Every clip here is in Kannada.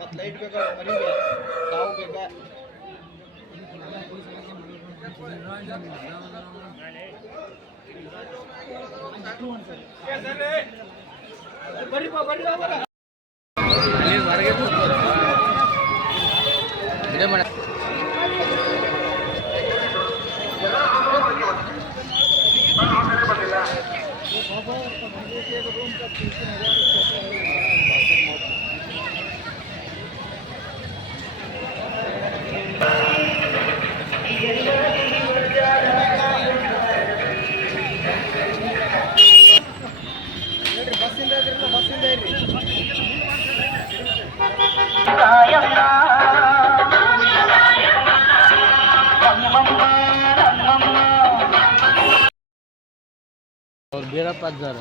ಮತ್ತೆ ಲೈಟ್ ಬೇಕಾ ಮನೆಗೆ ಕಾವು ಬೇಕಾ ಬಸ್ಸಿಂದ ಇದ್ರಿಂದ ಬಸ್ಸಿಂದ ಇರ್ರಿ ಅವ್ರು ಬೀರಪ್ಪ ಅಜ್ಜಾರ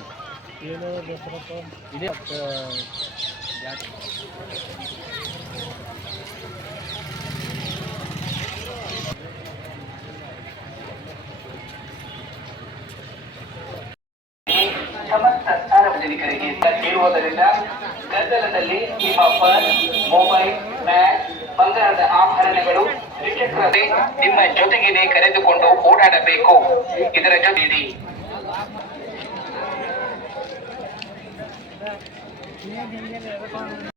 ಸಮಸ್ತ ಸಾರ್ವಜನಿಕರಿಗೆ ನೀಡುವುದರಿಂದ ಗದ್ದಲದಲ್ಲಿ ನಿಮ್ಮ ಪರ್ಸ್, ಮೊಬೈಲ್ ಬ್ಯಾಗ್ ಬಂಗಾರದ ಆಭರಣಗಳು ದ್ವಿಚಕ್ರತೆ ನಿಮ್ಮ ಜೊತೆಗೇನೆ ಕರೆದುಕೊಂಡು ಓಡಾಡಬೇಕು. ಇದರ ಜೊತೆ 今天，今天给他放。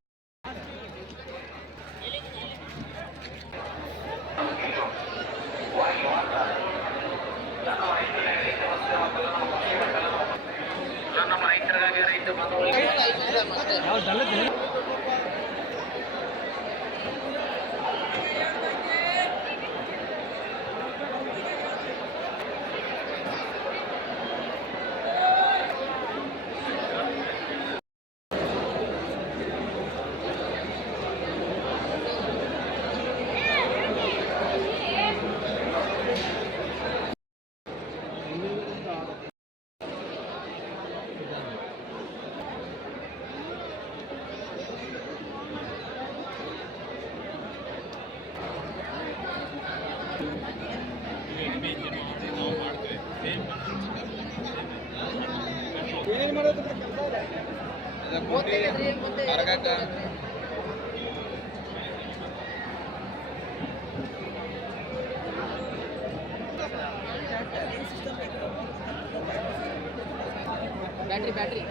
ಬ್ಯಾಟ್ರಿ ಬ್ಯಾಟ್ರಿ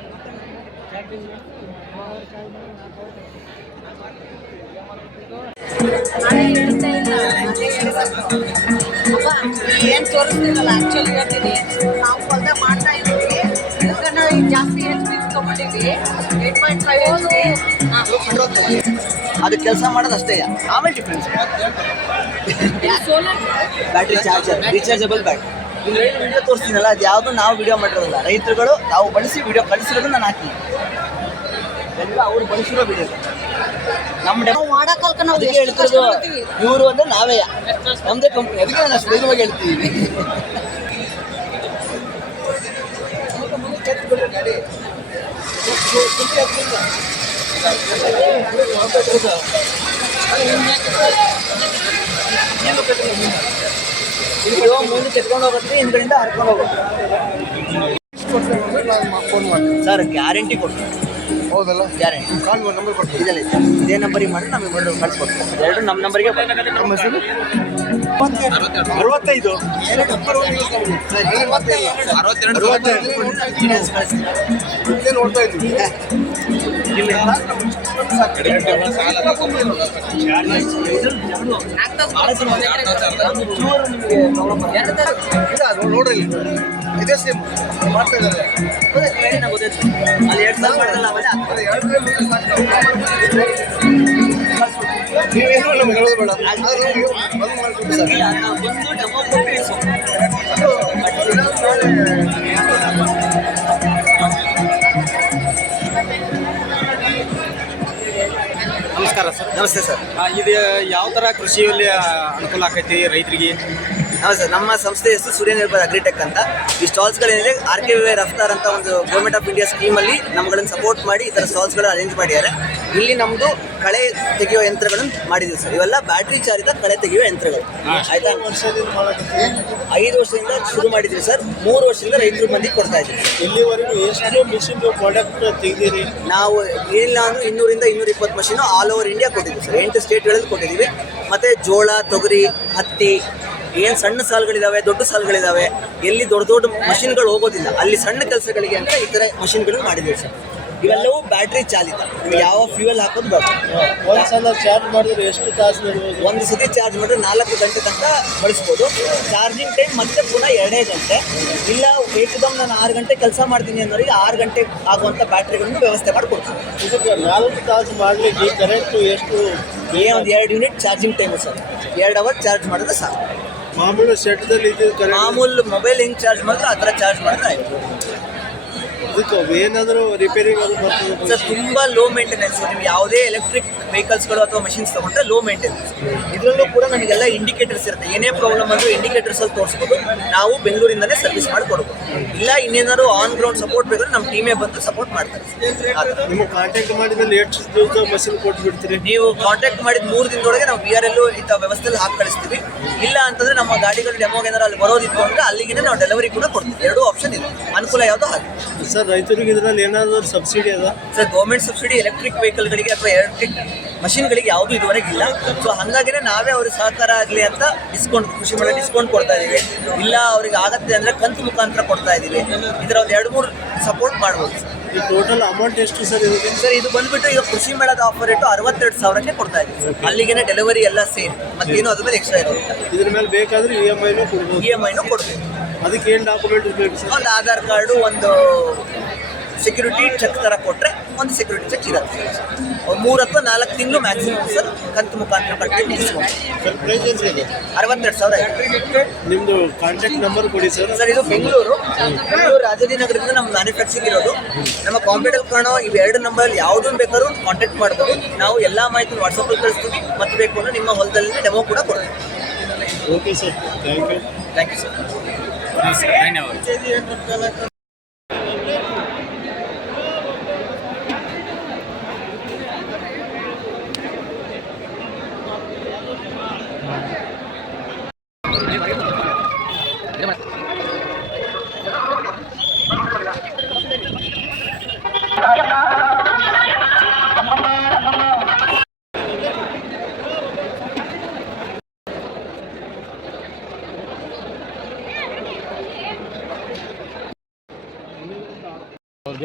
ಏನ್ ತೋರಿಸ್ತಿರಲ್ಲ ಆಕ್ಚುಲಿ ಹೇಳ್ತೀನಿ ನಾವು ಹೊಲ್ದಾಗ ಮಾಡ್ತಾ ಇದ್ದೀವಿ. ಜಾಸ್ತಿ ಅದು ಕೆಲಸ ಮಾಡೋದು ಅಷ್ಟೇ. ಆಮೇಲೆ difference battery charger rechargeable battery ಇಲ್ಲಿ ವಿಡಿಯೋ ತೋರಿಸ್ತೀನಲ್ಲ ಅದು ಯಾವುದು ನಾವು ವಿಡಿಯೋ ಮಾಡಿರೋದಲ್ಲ. ರೈತರುಗಳು ನಾವು ಬಳಸಿ ವಿಡಿಯೋ ಕಳಿಸಿರೋದು ನಾನು ಹಾಕಿ ಎಲ್ಲ ಅವ್ರು ಬಳಸಿರೋ ವಿಡಿಯೋ ನಮ್ಮ ಡೆಮೋ ಮಾಡಕ್ಕಲ್ಕ ನಾವು ಹೇಳ್ತಿರೋದು ಇವರು ಅಂದ್ರೆ ನಾವೇ ನಮ್ಮದೇ ಕಂಪ್ನಿ ಅದಕ್ಕೆ ನಾನು ಸುಲಭವಾಗಿ ಧೈರ್ಯವಾಗಿ ಇದು ಮುಂದೆ ಕೆತ್ಕೊಂಡು ಹೋಗುತ್ತೆ ಹಿಂದ್ಗಡೆಯಿಂದ ಹರ್ಕೊಂಡು ಹೋಗುತ್ತೆ ಸರ್ ಗ್ಯಾರಂಟಿ ಕೊಡ್ತೀವಿ. ಹೌದಲ್ಲ? ಗ್ಯಾರಂಟಿ. ಕಾಲ್ ನಂಬರ್ ಇದೆಲ್ಲ ಇಲ್ಲ ಇದೇ ನಂಬರಿಗೆ ಮಾಡಿ ನಮಗೆ ಇವೆರಡು ಕಳ್ಸ್ಕೊಡ್ತೀವಿ ಎರಡು ನಮ್ಮ ನಂಬರಿಗೆ ನಮ್ಮ ಹೆಸರು? ಅರವತ್ತೈದು. ಇಲ್ಲೇ ನೋಡ್ತಾ ಇದ್ದೀವಿ. ನೋಡ್ರಿ. ಇದೇ ಸೇಮ್ ಮಾಡ್ತಾ ಇದ್ದಾರೆ ನೀವೇನು ನಮ್ಗೆ ಹೇಳೋದು ಬೇಡ. ನಮಸ್ತೆ ಸರ್. ಇದು ಯಾವ ಥರ ಕೃಷಿಯಲ್ಲಿ ಅನುಕೂಲ ಆಕೈತಿ ರೈತರಿಗೆ? ಹೌದು ಸರ್ ನಮ್ಮ ಸಂಸ್ಥೆ ಹೆಸರು ಸೂರ್ಯ ನಿರ್ಭರ್ ಅಗ್ರಿಟೆಕ್ ಅಂತ. ಈ ಸ್ಟಾಲ್ಸ್ಗಳೇನಿದೆ ಆರ್ ಕೆ ವಿ ರಫ್ತಾರ್ ಅಂತ ಒಂದು ಗೌರ್ಮೆಂಟ್ ಆಫ್ ಇಂಡಿಯಾ ಸ್ಕೀಮಲ್ಲಿ ನಮ್ಮಗಳನ್ನು ಸಪೋರ್ಟ್ ಮಾಡಿ ಈ ಥರ ಸ್ಟಾಲ್ಸ್ಗಳನ್ನ ಅರೇಂಜ್ ಮಾಡಿದ್ದಾರೆ. ಇಲ್ಲಿ ನಮ್ಮದು ಕಳೆ ತೆಗೆಯುವ ಯಂತ್ರಗಳನ್ನು ಮಾಡಿದ್ದೀವಿ ಸರ್. ಇವೆಲ್ಲ ಬ್ಯಾಟ್ರಿ ಚಾಲಿತ ಕಳೆ ತೆಗೆಯುವ ಯಂತ್ರಗಳು. ಆಯ್ತಾ? ಐದು ವರ್ಷದಿಂದ ಶುರು ಮಾಡಿದ್ದೀವಿ ಸರ್. ಮೂರು ವರ್ಷದಿಂದ ರೈತರು ಮಂದಿ ಕೊಡ್ತಾ ಇದ್ದೀವಿ. ಇಲ್ಲಿವರೆಗೂ ಎಷ್ಟು ಮಿಷಿನ್ ಪ್ರಾಡಕ್ಟ್ ತೆಗೆದಿರಿ? ನಾವು ಏನಿಲ್ಲ ಅಂದ್ರೆ ಇನ್ನೂರಿಂದ ಇನ್ನೂರ ಇಪ್ಪತ್ತು ಮಷೀನು ಆಲ್ ಓವರ್ ಇಂಡಿಯಾ ಕೊಟ್ಟಿದ್ದೀವಿ ಸರ್. ಎಂಟು ಸ್ಟೇಟ್ಗಳಲ್ಲಿ ಕೊಟ್ಟಿದ್ದೀವಿ. ಮತ್ತು ಜೋಳ ತೊಗರಿ ಹತ್ತಿ ಏನು ಸಣ್ಣ ಸಾಲುಗಳಿದಾವೆ ದೊಡ್ಡ ಸಾಲುಗಳಿದಾವೆ ಎಲ್ಲಿ ದೊಡ್ಡ ದೊಡ್ಡ ಮಷಿನ್ಗಳು ಹೋಗೋದಿಲ್ಲ. ಅಲ್ಲಿ ಸಣ್ಣ ಕೆಲಸಗಳಿಗೆ ಅಂತ ಈ ಥರ ಮಷಿನ್ಗಳನ್ನು ಮಾಡಿದ್ದೀವಿ ಸರ್. ಇವೆಲ್ಲವೂ ಬ್ಯಾಟ್ರಿ ಚಾಲಿತ. ಯಾವ ಫ್ಯೂಯಲ್ ಹಾಕೋದು ಬರ್ತದೆ ಒಂದ್ಸಲ ಚಾರ್ಜ್ ಮಾಡಿದ್ರೆ ಎಷ್ಟು ತಾಸು ನಡ್ಬೋದು ಒಂದು ಸತಿ ಚಾರ್ಜ್ ಮಾಡಿದ್ರೆ ನಾಲ್ಕು ಗಂಟೆ ತನಕ ಬಳಸ್ಬೋದು. ಚಾರ್ಜಿಂಗ್ ಟೈಮ್ ಮತ್ತೆ ಪುನಃ ಎರಡೇ ಗಂಟೆ. ಇಲ್ಲ ಏಕದಮ್ ನಾನು ಆರು ಗಂಟೆ ಕೆಲಸ ಮಾಡ್ತೀನಿ ಅನ್ನೋರಿಗೆ ಆರು ಗಂಟೆ ಆಗುವಂಥ ಬ್ಯಾಟ್ರಿಗಳನ್ನು ವ್ಯವಸ್ಥೆ ಮಾಡಿಕೊಡ್ತೀನಿ ಇದಕ್ಕೆ ನಾಲ್ಕು ತಾಸು ಮಾಡಲಿಕ್ಕೆ ಕರೆಂಟ್ ಎಷ್ಟು? ಏ ಒಂದು ಎರಡು ಯೂನಿಟ್ ಚಾರ್ಜಿಂಗ್ ಟೈಮು ಸರ್. ಎರಡು ಅವರ್ ಚಾರ್ಜ್ ಮಾಡಿದ್ರೆ ಸಾಕು. ಮಾಮೂಲು ಸೆಟ್ದಲ್ಲಿ ಮಾಮೂಲು ಮೊಬೈಲ್ ಹೆಂಗೆ ಚಾರ್ಜ್ ಮಾಡಿದ್ರೆ ಆ ಥರ ಚಾರ್ಜ್ ಮಾಡಿದ್ರೆ ಆಯಿತು. ಇದಕ್ಕೆ ಏನಾದರೂ ರಿಪೇರಿ ಬರ್ತದೆ ಸರ್ ತುಂಬ ಲೋ ಮೇಂಟೆನೆನ್ಸ್ ನೀವು ಯಾವುದೇ ಎಲೆಕ್ಟ್ರಿಕ್ ವೆಹಿಕಲ್ಸ್ಗಳು ಅಥವಾ ಮಷಿನ್ಸ್ ತಗೊಂಡ್ರೆ ಲೋ ಮೇಂಟೆನೆನ್ಸ್ ಇದರಲ್ಲೂ ಕೂಡ ನಮಗೆಲ್ಲ ಇಂಡಿಕೇಟರ್ಸ್ ಇರುತ್ತೆ. ಏನೇ ಪ್ರಾಬ್ಲಮ್ ಅಂದರೂ ಇಂಡಿಕೇಟರ್ಸ್ ಅಲ್ಲಿ ತೋರಿಸ್ಬೋದು. ನಾವು ಬೆಂಗಳೂರಿನಲ್ಲೇ ಸರ್ವಿಸ್ ಮಾಡಿ ಕೊಡ್ಬೋದು ಇಲ್ಲ ಇನ್ನೇನಾದ್ರು ಆನ್ ಗ್ರೌಂಡ್ ಸಪೋರ್ಟ್ ಬೇಕಾದ್ರೆ ನಮ್ಮ ಟೀಮೇ ಬಂದು ಸಪೋರ್ಟ್ ಮಾಡ್ತಾರೆ. ಕಾಂಟ್ಯಾಕ್ಟ್ ಮಾಡಿದ್ಮೇಲೆ ಎಷ್ಟು ದಿವಸ ಮಷಿನ್ ಕೊಟ್ಟು ಬಿಡ್ತೀರಿ ನೀವು ಕಾಂಟ್ಯಾಕ್ಟ್ ಮಾಡಿದ ಮೂರು ದಿನದೊಳಗೆ ನಾವು ಬಿ ಆರ್ ಎಲ್ಲು ಇಂಥ ವ್ಯವಸ್ಥೆಯಲ್ಲಿ ಹಾಕಿ ಕಳಿಸ್ತೀವಿ. ಇಲ್ಲ ಅಂತಂದ್ರೆ ನಮ್ಮ ಗಾಡಿಗಳು ಡೆಮೋಗೆ ಏನಾದ್ರು ಅಲ್ಲಿ ಬರೋದಿತ್ತು ಅಂದ್ರೆ ಅಲ್ಲಿಗೆ ನಾವು ಡೆಲಿವರಿ ಕೂಡ ಕೊಡ್ತೀವಿ. ಎರಡು ಆಪ್ಷನ್ ಇದೆ. ಅನುಕೂಲ ಯಾವುದೋ ಹಾಗೆ. ಸರ್ ರೈತರಿಗೆ ಇದರಲ್ಲಿ ಏನಾದರೂ ಸಬ್ಸಿಡಿ ಅದ? ಸರ್ ಗೌರ್ಮೆಂಟ್ ಸಬ್ಸಿಡಿ ಎಲೆಕ್ಟ್ರಿಕ್ ವೆಹಿಕಲ್ಗಳಿಗೆ ಅಥವಾ ಎಲೆಕ್ಟ್ರಿಕ್ ಮಷಿನ್ಗಳಿಗೆ ಯಾವುದೂ ಇದುವರೆಗೆ ಇಲ್ಲ. ಸೊ ಹಾಗಾಗಿನೇ ನಾವೇ ಅವ್ರಿಗೆ ಸಹಕಾರ ಆಗಲಿ ಅಂತ ಡಿಸ್ಕೌಂಟ್ ಕೃಷಿ ಮೇಲೆ ಡಿಸ್ಕೌಂಟ್ ಕೊಡ್ತಾ ಇದ್ದೀವಿ ಇಲ್ಲ, ಅವ್ರಿಗೆ ಆಗತ್ತೆ ಅಂದರೆ ಕಂತು ಮುಖಾಂತರ ಕೊಡ್ತಾ ಇದ್ದೀವಿ ಇದರ ಒಂದು ಎರಡು ಮೂರು ಸಪೋರ್ಟ್ ಮಾಡ್ಬೋದು. ಈ ಟೋಟಲ್ ಅಮೌಂಟ್ ಎಷ್ಟು ಸರ್ ಇದಕ್ಕೆ ಸರ್ ಇದು ಬಂದ್ಬಿಟ್ಟು ಈಗ ಕೃಷಿ ಮೇಳದ ಆಫರ್ ಇಟ್ಟು ಅರವತ್ತೆರಡು ಸಾವಿರಕ್ಕೆ ಕೊಡ್ತಾ ಇದ್ದೀವಿ ಅಲ್ಲಿಗೆ ಡೆಲಿವರಿ ಎಲ್ಲ ಸೇರಿ. ಮತ್ತೇನು ಅದ್ರ ಮೇಲೆ ಎಕ್ಸ್ಟ್ರಾ ಇರುತ್ತೆ. ಇದ್ರ ಮೇಲೆ ಬೇಕಾದ್ರೆ ಇ ಎಂ ಐನು ಕೊಡ್ಬೋದು. ಇ ಎಂ ಐನು ಕೊಡ್ತೀವಿ. ಅದಕ್ಕೆ ಏನು ಡಾಕ್ಯುಮೆಂಟ್ ಬೇಕು ಸರ್? ಒಂದು ಆಧಾರ್ ಕಾರ್ಡು ಒಂದು ಸೆಕ್ಯೂರಿಟಿ ಚೆಕ್ ಥರ ಕೊಟ್ಟರೆ ಒಂದು ಸೆಕ್ಯೂರಿಟಿ ಚೆಕ್ ಇರುತ್ತೆ. ಒಂದು ಮೂರು ಅಥವಾ ನಾಲ್ಕು ತಿಂಗಳು ಮ್ಯಾಕ್ಸಿಮಮ್ ಸರ್ ಕಂತು ಮುಖಾಂತರ ಕಟ್ಟಿ ನಿಲ್ಲಿಸ್ಬೋದು ಸರ್ ಪ್ರೈಸ್ ಎಷ್ಟು ಇದೆ ಅರವತ್ತೆರಡು ಸಾವಿರ ನಿಮ್ಮದು ಕಾಂಟ್ಯಾಕ್ಟ್ ನಂಬರ್ ಕೊಡಿ ಸರ್. ಸರ್ ಇದು ಬೆಂಗಳೂರು. ಬೆಂಗಳೂರು ರಾಜಾಜಿನಗರದಿಂದ ನಮ್ಮ ಮ್ಯಾನುಫ್ಯಾಕ್ಚರಿಂಗ್ ಇರೋದು. ನಮ್ಮ ಕಾಂಪ್ಯೂಟರ್ ಕಾಣೋ ಇವು ಎರಡು ನಂಬರ್ ಯಾವುದನ್ನು ಬೇಕಾದ್ರೂ ಕಾಂಟ್ಯಾಕ್ಟ್ ಮಾಡ್ಬೋದು. ನಾವು ಎಲ್ಲ ಮಾಹಿತಿ ವಾಟ್ಸಪ್ಪಲ್ಲಿ ಕಳಿಸ್ತೀವಿ. ಮತ್ತೆ ಬೇಕು ಅಂದರೆ ನಿಮ್ಮ ಹೊಲದಲ್ಲಿ ಡೆಮೋ ಕೂಡ ಕೊಡ್ತೀವಿ. Okay sir thank you thank you sir ಧನ್ಯವಾದ.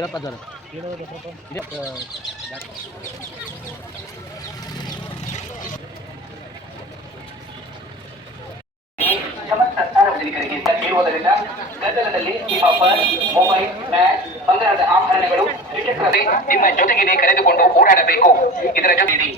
ಬೀರಪ್ಪ ಸರ್ ಸಾರ್ವಜನಿಕರಿಗೆ ನೀಡುವುದರಿಂದ ಗದ್ದಲದಲ್ಲಿ ನಿಮ್ಮ ಪರ್ಸ್ ಮೊಬೈಲ್ ಮ್ಯಾಚ್ ಬಂಗಾರದ ಆಭರಣಗಳು ದ್ವಿಚಕ್ರತೆ ನಿಮ್ಮ ಜೊತೆಗೆ ಕರೆದುಕೊಂಡು ಓಡಾಡಬೇಕು. ಇದರ ಜೊತೆಗೆ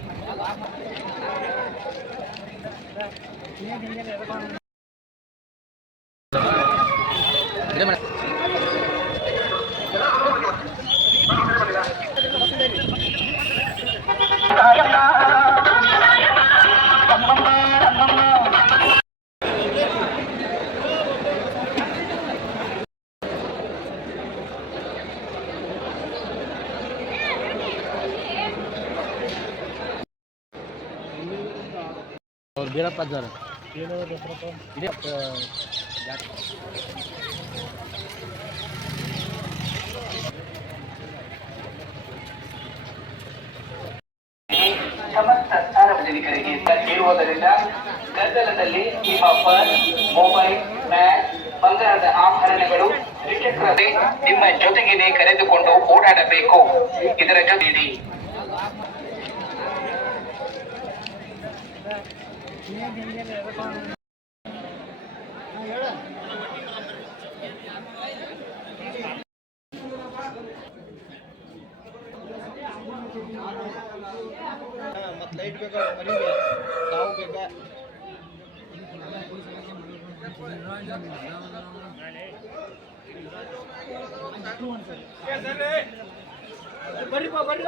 ಬೀರಪ್ಪ ಸರ್ ಇದೆ ಸಮಸ್ತ ಸಾರ್ವಜನಿಕರಿಗೆ ಇರುವುದರಿಂದ ಗದ್ದಲದಲ್ಲಿ ನಿಮ್ಮ ಪರ್ಸ್ ಮೊಬೈಲ್ ಮ್ಯಾಚ್ ಬಂಗಾರದ ಆಭರಣಗಳು ದ್ವಿಚಕ್ರತೆ ನಿಮ್ಮ ಜೊತೆಗೇನೆ ಕರೆದುಕೊಂಡು ಓಡಾಡಬೇಕು. ಇದರ ಜೊತೆಗೆ ಮತ್ತೆ ಲೈಟ್ ಬೇಕಾ ನಾವು ಬೇಕಾ ಬರ್ರಿ ಬರ್ರಿ